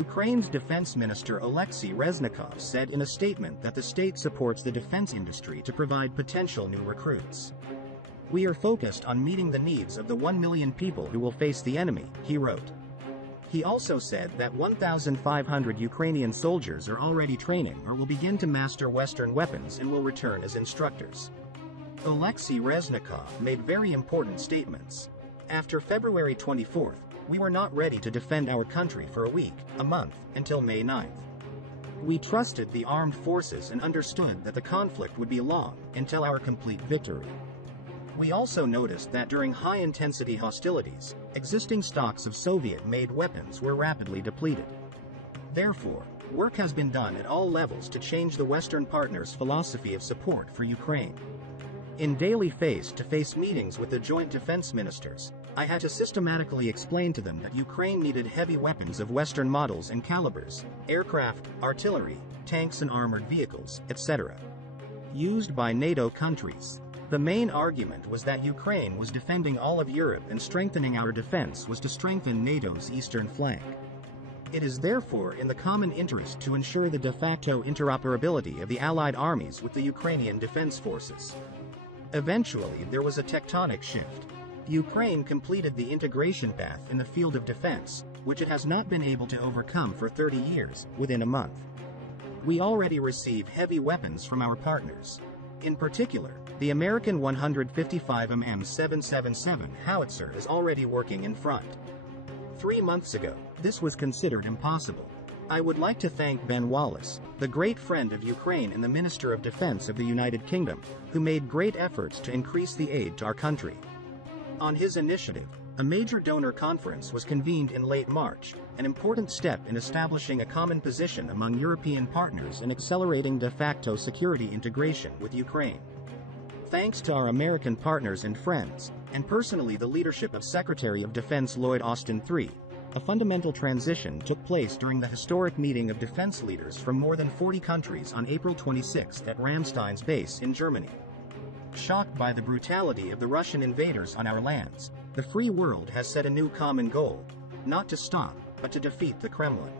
Ukraine's defense minister Alexei Reznikov said in a statement that the state supports the defense industry to provide potential new recruits. "We are focused on meeting the needs of the 1 million people who will face the enemy," he wrote. He also said that 1,500 Ukrainian soldiers are already training or will begin to master Western weapons and will return as instructors. Alexei Reznikov made very important statements. After February 24th, we were not ready to defend our country for a week, a month, until May 9th. We trusted the armed forces and understood that the conflict would be long, until our complete victory. We also noticed that during high-intensity hostilities, existing stocks of Soviet-made weapons were rapidly depleted. Therefore, work has been done at all levels to change the Western partners' philosophy of support for Ukraine. In daily face-to-face meetings with the joint defense ministers, I had to systematically explain to them that Ukraine needed heavy weapons of Western models and calibers, aircraft, artillery, tanks and armored vehicles, etc., used by NATO countries. The main argument was that Ukraine was defending all of Europe and strengthening our defense was to strengthen NATO's eastern flank. It is therefore in the common interest to ensure the de facto interoperability of the Allied armies with the Ukrainian defense forces. Eventually, there was a tectonic shift. Ukraine completed the integration path in the field of defense, which it has not been able to overcome for 30 years, within a month. We already receive heavy weapons from our partners. In particular, the American 155 mm 777 howitzer is already working in front. 3 months ago, this was considered impossible. I would like to thank Ben Wallace, the great friend of Ukraine and the Minister of Defense of the United Kingdom, who made great efforts to increase the aid to our country. On his initiative, a major donor conference was convened in late March, an important step in establishing a common position among European partners and accelerating de facto security integration with Ukraine. Thanks to our American partners and friends, and personally the leadership of Secretary of Defense Lloyd Austin III, a fundamental transition took place during the historic meeting of defense leaders from more than 40 countries on April 26 at Ramstein's base in Germany. Shocked by the brutality of the Russian invaders on our lands, the free world has set a new common goal: not to stop, but to defeat the Kremlin.